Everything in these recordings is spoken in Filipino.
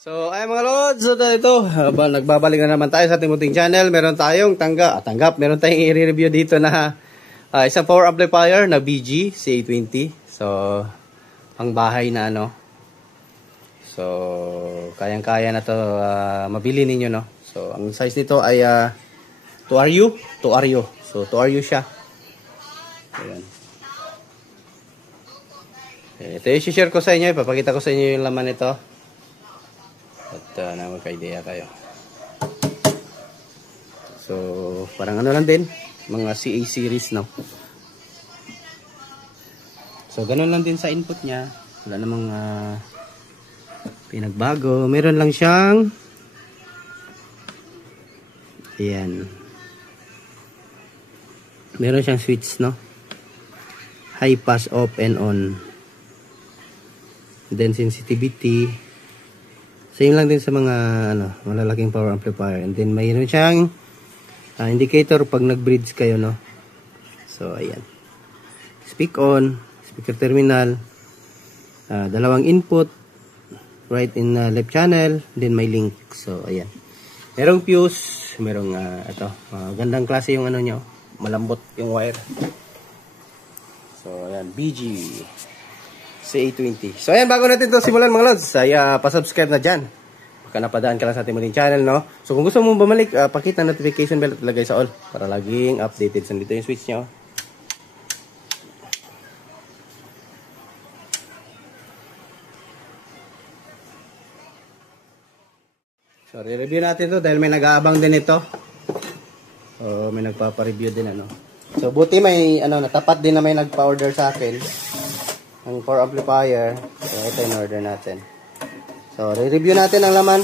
So, ay mga lods, so ito, nagbabalik na naman tayo sa ating munting channel. Meron tayong meron tayong i-review dito na isang power amplifier na BG CA20. So, pang bahay na ano. So, kayang-kaya na to mabili ninyo, no. So, ang size nito ay 2RU. So, 2RU siya. Ayan. Ito yung share ko sa inyo, ipapakita ko sa inyo yung laman nito. At na magka-idea kayo. So, parang ano lang din, mga CA series, no. So, ganun lang din sa input niya. Wala namang pinagbago. Meron lang siyang ayan. Meron siyang switch, no. High pass, off and on. Then sensitivity. Same lang din sa mga malalaking power amplifier. And then mayroon siyang indicator pag nag-bridge kayo, no. So ayan. Speak on, speaker terminal, dalawang input, right in left channel, then may link. So ayan. Merong fuse, merong gandang klase yung ano nyo, malambot yung wire. So ayan, BG CA20. So ayan, bago natin ito simulan mga lods, ay pa-subscribe na dyan. Baka napadaan ka lang sa ating muling channel, no? So kung gusto mong bumalik, pakita notification bell at lagay sa all para laging updated. So dito yung switch nyo. So re-review natin to dahil may nag-aabang din ito. So may nagpapa-review din ano. So buti may natapat din na may nagpa-order sa akin ang power amplifier. So ito yung order natin. So re-review natin ang laman.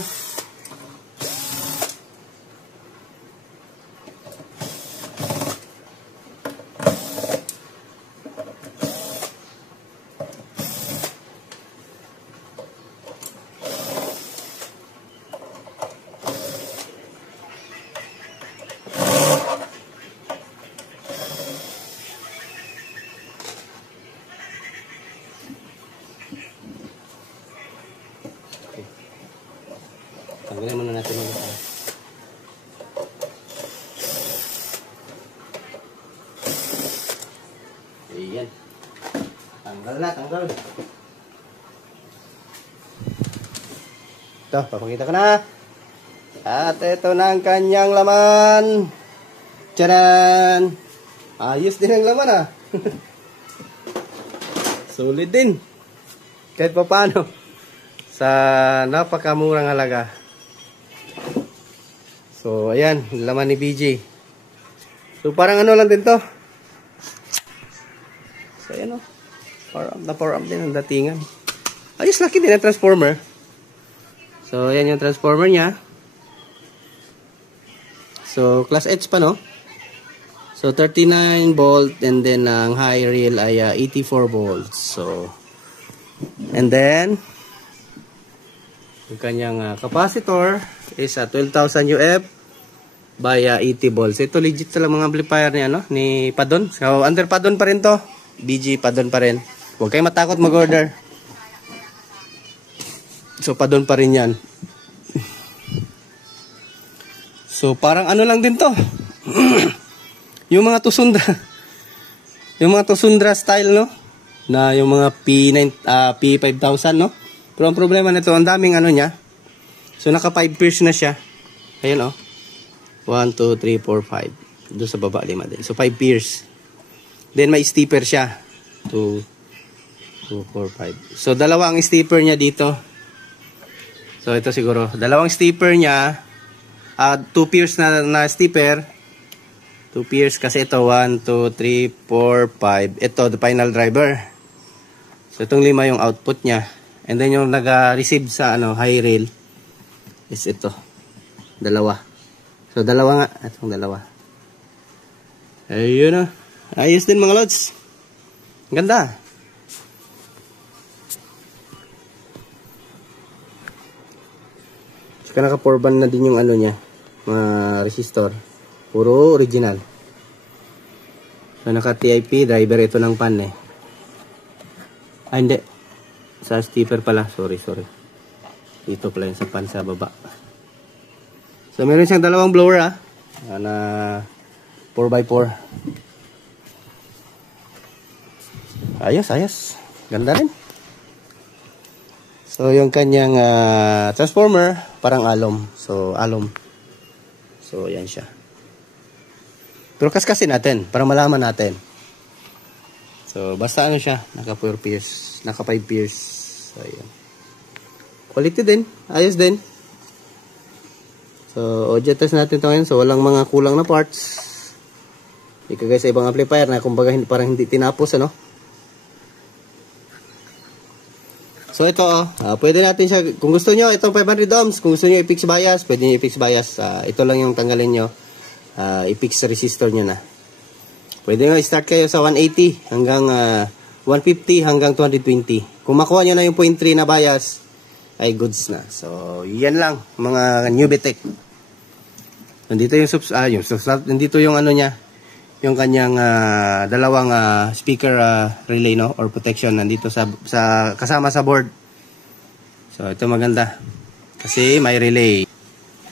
Tanggalin muna natin yung ito. Ayan. Tanggal. Ito, papakita ko na. At ito na ang kanyang laman. Tcharan! Ayos din ang laman, Solid din. Kahit pa paano. Sa napakamurang halaga. So, ayan, laman ni BG. So, parang ano lang din to. So, ayan o. Power up din ang datingan. Ayos, laki din ang transformer. So, ayan yung transformer niya. So, class H pa, no? So, 39 volt and then ang high rail ay 84 volts. So, and then yung kanyang capacitor is 12,000 UF by 80 volts. Ito legit talaga mga amplifier niya, no? Ni Padon. So, under Padon pa rin to. BG Padon pa rin. Huwag kayo matakot mag-order. So, Padon pa rin yan. So, parang ano lang din to. Yung mga Tusundra. Yung mga Tusundra style, no? Na yung mga P5000, no? Pero ang problema nito, ang daming ano niya. So, naka 5 pairs na siya. Ayan, oh. 1, 2, 3, 4, 5. Doon sa baba, 5 din. So, 5 pairs. Then, may stepper siya. 2, 4, 5. So, dalawa ang stepper niya dito. So, ito siguro. Dalawang stepper niya. 2 pairs na stepper. 2 pairs kasi ito. 1, 2, 3, 4, 5. Ito, the final driver. So, itong 5 yung output niya. And then, yung nag-receive sa high rail is ito. Dalawa. So, dalawa nga. Itong dalawa. Ayun na. Ayos din mga lods. Ganda. Saka naka-4 band na din yung niya. Mga resistor. Puro original. So, naka-TIP. Driver ito ng pan hindi. Sa stepper pala. Sorry. Dito pala yung sa pan sa baba. So meron siyang dalawang blower na 4x4. Ayos, ayos. Ganda rin. So yung kanyang transformer parang alum. So alum. So yan siya. Pero kaskasin natin para malaman natin. So basta ano siya, naka 4 pierce, naka 5 pierce. So ayan. Quality din, ayos din. So audio test natin to ngayon. So walang mga kulang na parts. Hindi kagaya sa ibang amplifier na kumbaga parang hindi tinapos ano. So ito pwede natin siya, kung gusto nyo itong 500 ohms, kung gusto nyo i-fix bias, pwede nyo i-fix bias. Ito lang yung tanggalin nyo, i-fix resistor nyo na. Pwede nyo i-start kayo sa 180 hanggang 150 hanggang 220. Kung makuha nyo na yung 0.3 na bias, ay goods na. So yan lang mga Nubitech. Nandito yung nandito yung ano niya, yung kanyang dalawang speaker relay no or protection nandito sa kasama sa board. So ito maganda kasi may relay.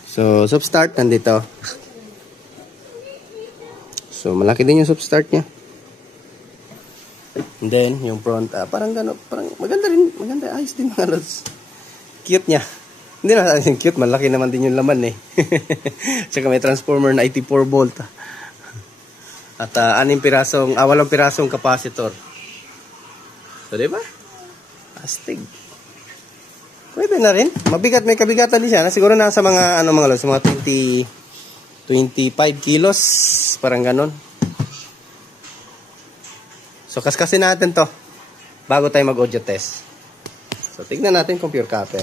So start nandito. So malaki din yung start niya. And then yung front parang gano, parang maganda rin, maganda, ayos din mga lods. Cute niya. Hindi na cute, malaki naman din yung laman eh. Tsaka may transformer na 84 volt. At 8 pirasong, 8 pirasong capacitor. So, diba? Astig. Pwede na rin. Mabigat, may kabigatan din siya. Siguro nasa mga, ano mga lods, mga 25 kilos. Parang ganon. So, kaskasin natin to bago tayo mag-audio test. So, tignan natin kung pure copper.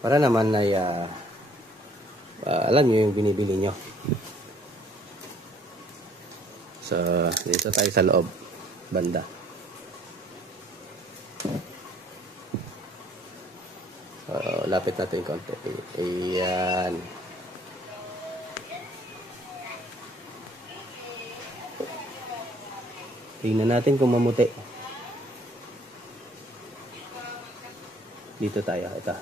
Para naman ay, alam nyo yung binibili nyo. So, dito tayo sa loob, banda. So, lapit natin konti. Ayan. Tingnan natin kung mamuti. Dito tayo, ito.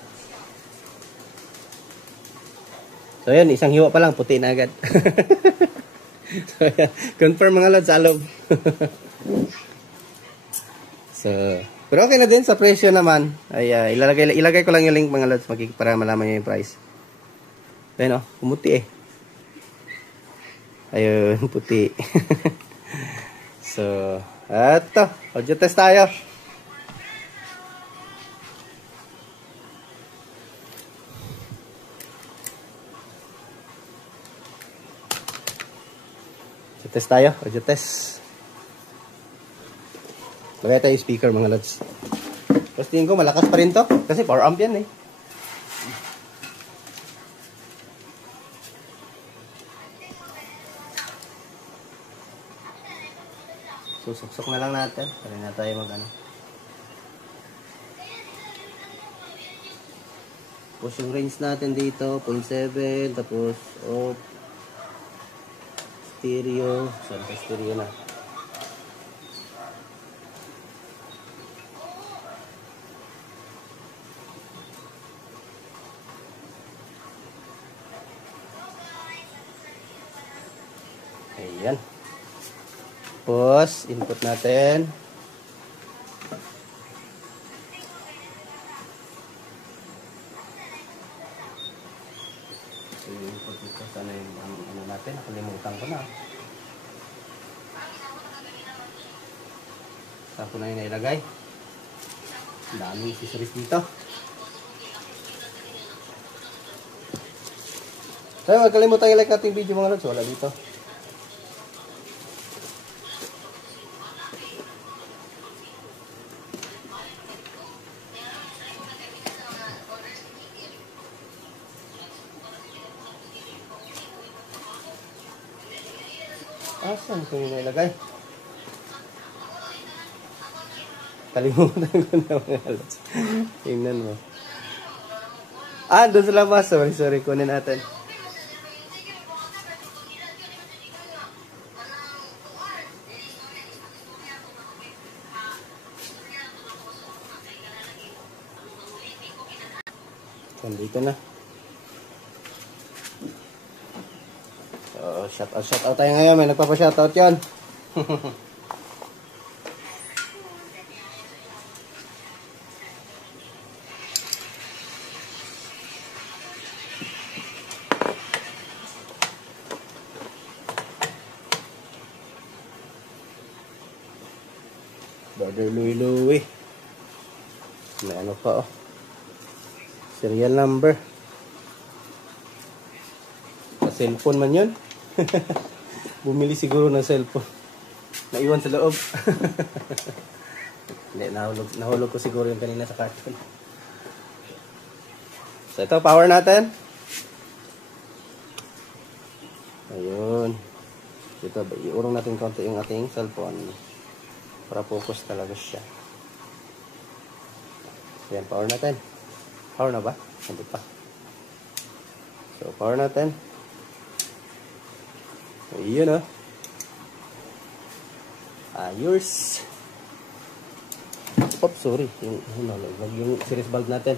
So, ayan, isang hiwa pa lang, puti na agad. So, yeah. Confirm mga lods, alog. So, pero okay na din sa presyo naman. Ay, ilagay ko lang yung link mga lods para malaman nyo yung price. Ayun pumuti eh. Ayun, puti. So, eto, audio test tayo. Test tayo, audio test. Lagay tayo yung speaker mga lods. Tapos tingin ko malakas pa rin to kasi power amp yan eh. Susuksok na lang natin para na tayo mag ano. Tapos yung range natin dito 0.7 tapos off. Stereo, saan ka stereo na? Ayan. Tapos, input natin. Input dito. Sana yung ano natin. Nakalimutan ko na. Saan ko na yung nailagay. Ang daming accessories dito. So, huwag kalimutan i-like natin video mga lods. Wala dito. Saan ko yung nailagay? Kalimutan ko na mga lods. Tingnan mo. Doon sa labas. Sorry. Kunin natin. Nandito na. So, shout out tayo ngayon. May nagpapa-shout out yan. Brother Louie. May ano pa oh. Serial number. Sa cellphone man yun. Bumili siguro ng cellphone. Naiwan sa loob. Hindi, nahulog ko siguro yung kanina sa carton. So ito, power natin. Ayun. Dito, iurong natin konti yung ating cellphone. Para focus talaga siya. Ayan, power natin. Power na ba? Hindi pa. So, power natin. Ayun, oh. Ayos. Oops, sorry. Yung series bulb natin.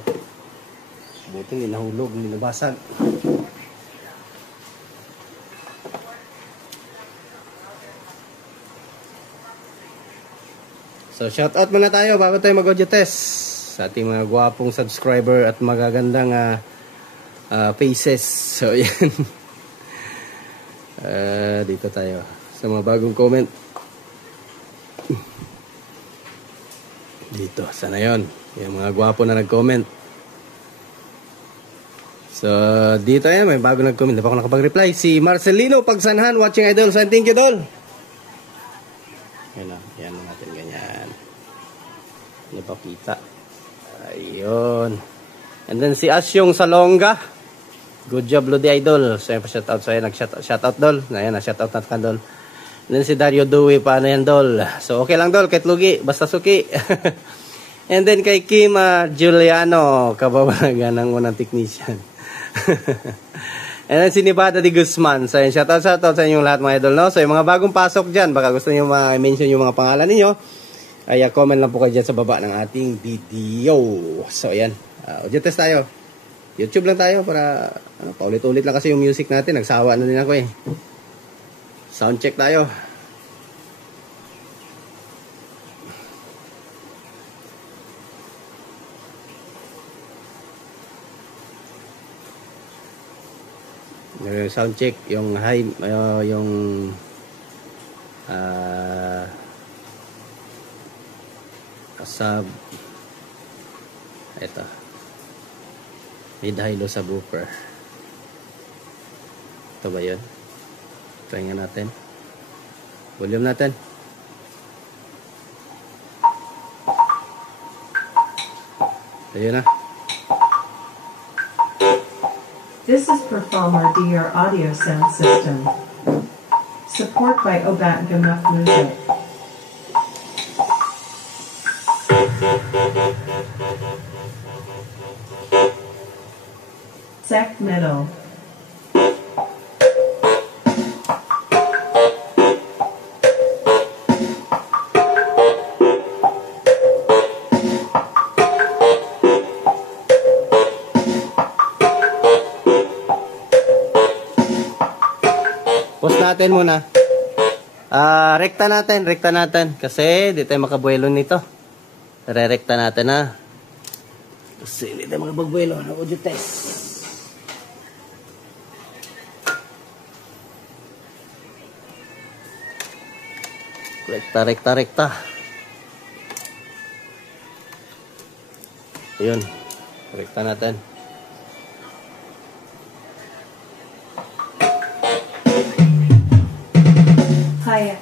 Buti hindi nahulog, hindi nabasag. So, shout out muna tayo bago tayo mag-audio test sa ating mga gwapong subscriber at magagandang faces. So, yan. Dito tayo sa mga bagong comment. Dito, sana yon. Yung mga gwapo na nag-comment. So, dito yan, may bago nag-comment. Hindi pa ako nakapag-reply. Si Marcelino Pagsanhan, watching idol. So, thank you, Dol. Yan na, yan natin ganyan. Napakita. Ayun. And then si Asyong Salonga. Good job, Lodi Idol. So, yan pa shoutout. So, yan, nag-shoutout, Dol. Ayan, na-shoutout natin ka, Dol. And then si Dario Dewey, paano yan, Dol? So, okay lang, Dol. Kahit lugi, basta suki. And then kay Kim Giuliano, kababagan ng unang technician. And then si Nibada de Guzman. So, yan, shoutout sa inyong lahat, mga idol, no? So, yung mga bagong pasok dyan, baka gusto nyo ma-mention yung mga pangalan ninyo, ay comment lang po kayo dyan sa baba ng ating video. So, ayan. Audio test tayo. YouTube lang tayo para paulit-ulit lang kasi yung music natin. Nagsawa na din ako eh. Sound check tayo. Sound check. Yung high, yung sub, ito mid-high low subwoofer. Ito ba yun? Try nga natin. Volume natin. Ayun na. This is Performer DR Audio Sound System. Support by Obat Gamut Music. Sec middle. Pause natin muna. Rekta natin kasi di tayo makabuelo nito. Re-rekta natin ha. Kasi hindi tayo makapagbuelo ng audio test. Rekta. Ayun. Rekta natin. Kaya.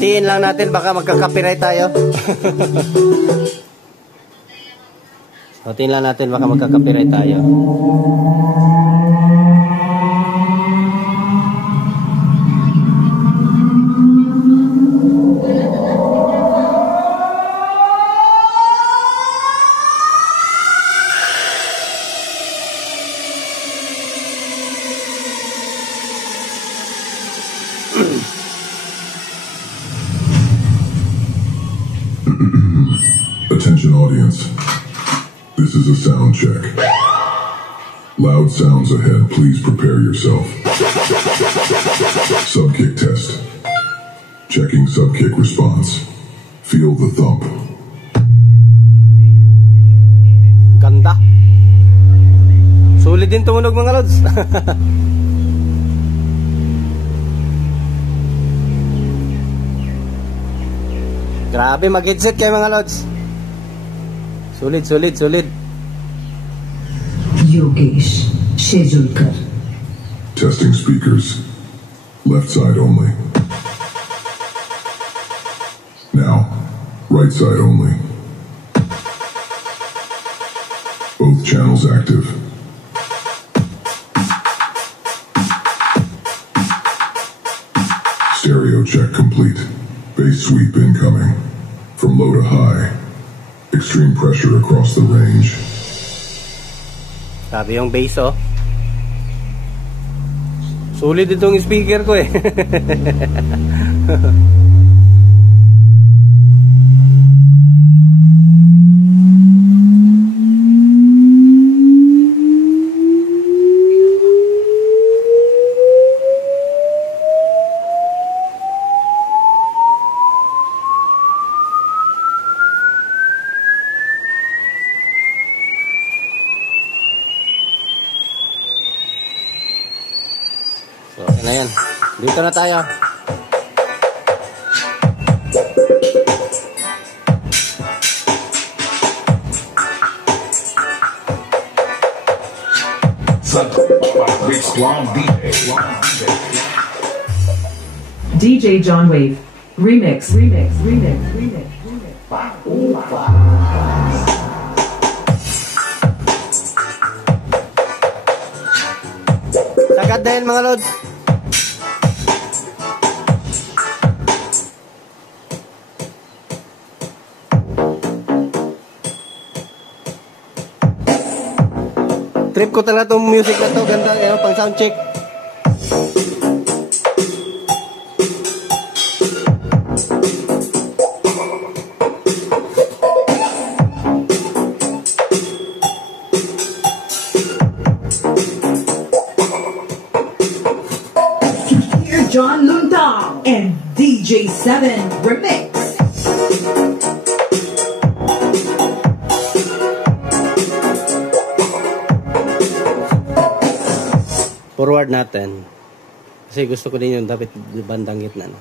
Hatiin lang natin, baka magka-copyright tayo. Hatiin lang natin, baka magka-copyright tayo. Attention audience. This is a sound check. Loud sounds ahead. Please prepare yourself. Subkick test. Checking subkick response. Feel the thump. Ganda. Sulit din tumunog mga lods. Grabe mag-headset kayo mga lods. Sulit, sulit, sulit. Yogesh, schedule kar. Testing speakers. Left side only. Now, right side only. Both channels active. Stereo check complete. Bass sweep incoming. From low to high. Extreme pressure across the range. Sabi yung bass oh. Sulit itong speaker ko eh. So, okay na yan. Dito na tayo. DJ John Wave. Remix, remix, remix, remix, remix. Sagad na yan mga lods. Trip ko talaga itong music na to. Ganda, pang sound check. Hear John Lundang and DJ7 Remix. Forward natin. Kasi gusto ko din yung dapat bandang gitna. No?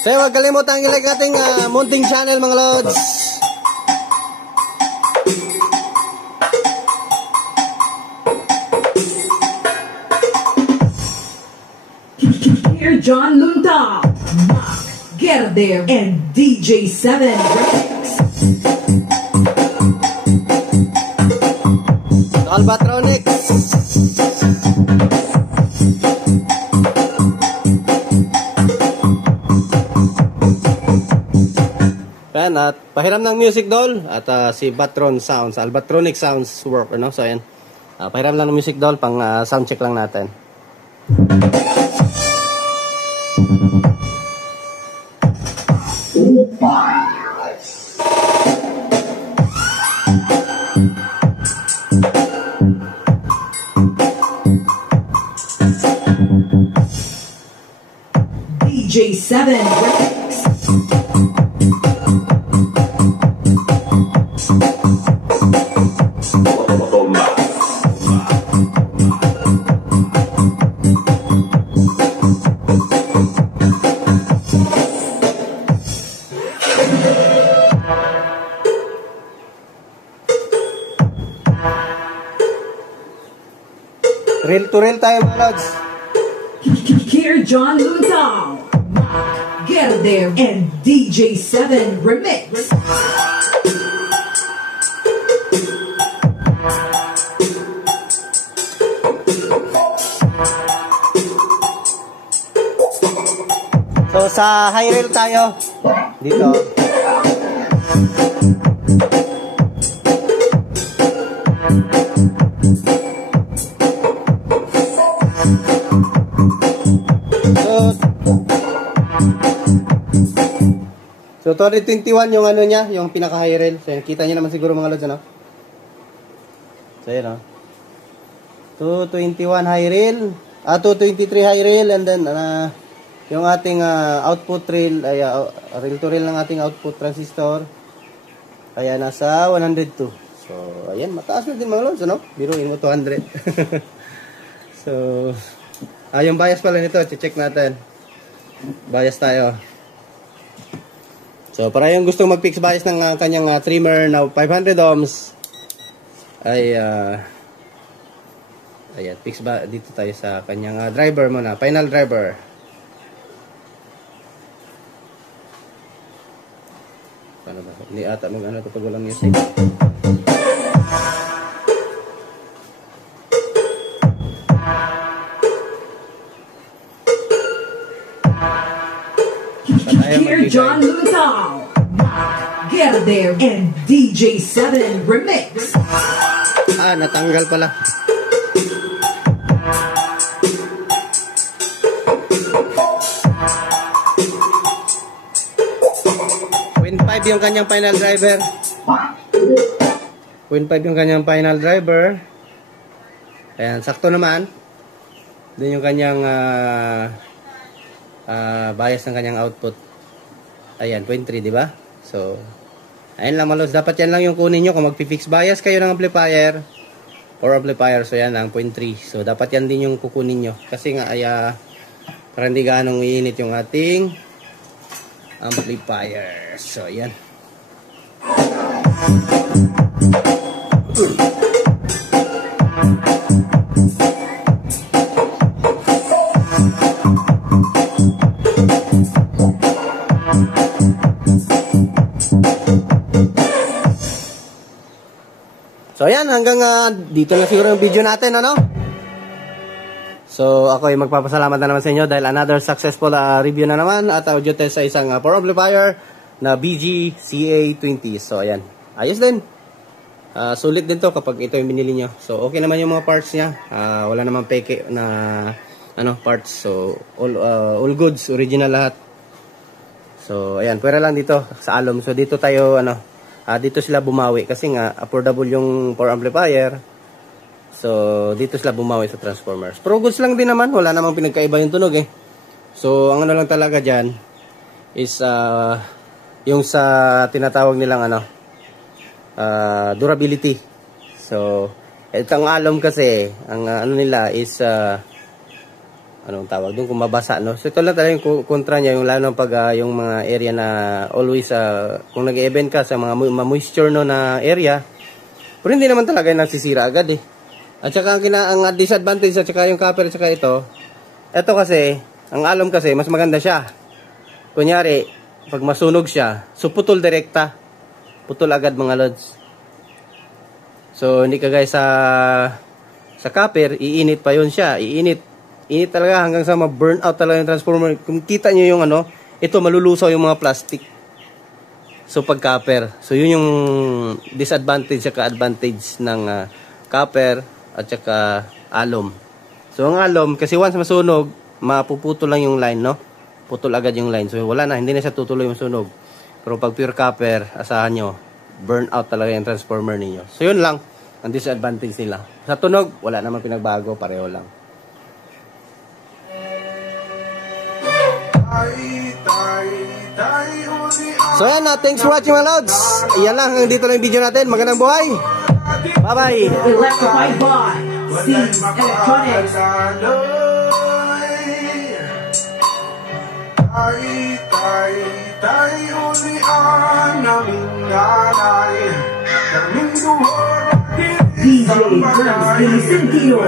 So huwag kalimutan i-like ating munting channel mga lods. Hear John Lundang, Mark Gerder, and DJ7 Remix. Albatronics. Ayan, at pahiram ng music doll at si Batron Sounds, Albatronic Sounds work, no? So ayan, pahiram lang ng music doll pang sound check lang natin. DJ7 Remix. Reel to reel tayo mga lods. Hear John Luntao, Mac Gerder, and DJ7 Remix. So sa high reel tayo dito. So 221 yung ano niya, yung pinaka high reel. So kita niyo naman siguro mga lods, ano? So yun, 221 high reel, 223 high reel, and then yung ating output reel ay reel to reel ng ating output transistor ay nasa 102. So ayan, mataas na din mga lods, ano? Biruin mo 200. So yung bias pala nito, check natin. Bias tayo. So para yung gustong mag-fix bias ng kanyang trimmer na 500 ohms ay ayan, fix ba dito tayo sa kanyang driver muna, final driver. Paano ba? Hindi ata nung ano ito pag walang music. Hear John Luntao, Mac Gerder, and DJ7 Remix. Natanggal pala. .5 yung kanyang final driver. 0.5 yung kanyang final driver. Ayan, sakto naman. Doon yung kanyang bias ng kanyang output. Ayan, 0.3, di ba? So, ayun lang mga lods. Dapat yan lang yung kunin nyo kung mag-fix bias kayo ng amplifier or amplifier. So, yan lang, 0.3. So, dapat yan din yung kukunin nyo. Kasi nga, para hindi ganong iinit yung ating amplifier. So, yan. So ayan, hanggang dito na siguro yung video natin, ano? So ako ay magpapasalamat na naman sa inyo dahil another successful review na naman at audio test sa isang power amplifier na BG-CA20. So ayan, ayos din. Sulit din to kapag ito yung binili nyo. So okay naman yung mga parts niya. Wala namang peke na parts. So all goods, original lahat. So ayan, pwera lang dito sa Alom. So dito tayo dito sila bumawi kasi nga affordable yung power amplifier. So dito sila bumawi sa transformers. Pro goods lang din naman, wala namang pinagkaiba yung tunog eh. So ang lang talaga diyan is yung sa tinatawag nilang durability. So itong Alom kasi ang nila is anong tawag doon kung mabasa, no? So ito lang talaga yung kontra niya, yung lalo pag yung mga area na always kung nag-event ka sa mga moisture no na area, pero hindi naman talaga yung nasisira agad eh. At saka ang disadvantage at saka yung copper at saka ito kasi ang Alom kasi mas maganda siya. Kunyari pag masunog siya, so putol direkta, putol agad mga lods. So hindi kagaya sa copper, iinit pa yun siya, iinit talaga hanggang sa ma-burn out talaga yung transformer. Kung kita nyo yung ito malulusaw yung mga plastic. So pag copper. So yun yung disadvantage at advantage ng copper at saka Alom. So ang Alom, kasi once masunog, mapuputol lang yung line, no? Putol agad yung line. So wala na, hindi na siya tutuloy yung sunog. Pero pag pure copper, asahan nyo, burn out talaga yung transformer ninyo. So yun lang ang disadvantage nila. Sa tunog, wala naman pinagbago, pareho lang. So yan na, thanks for watching mga lods. Yan lang, hanggang dito lang yung video natin. Magandang buhay. Bye bye. Electrified by C Electronics. DJ Drums in Sentido.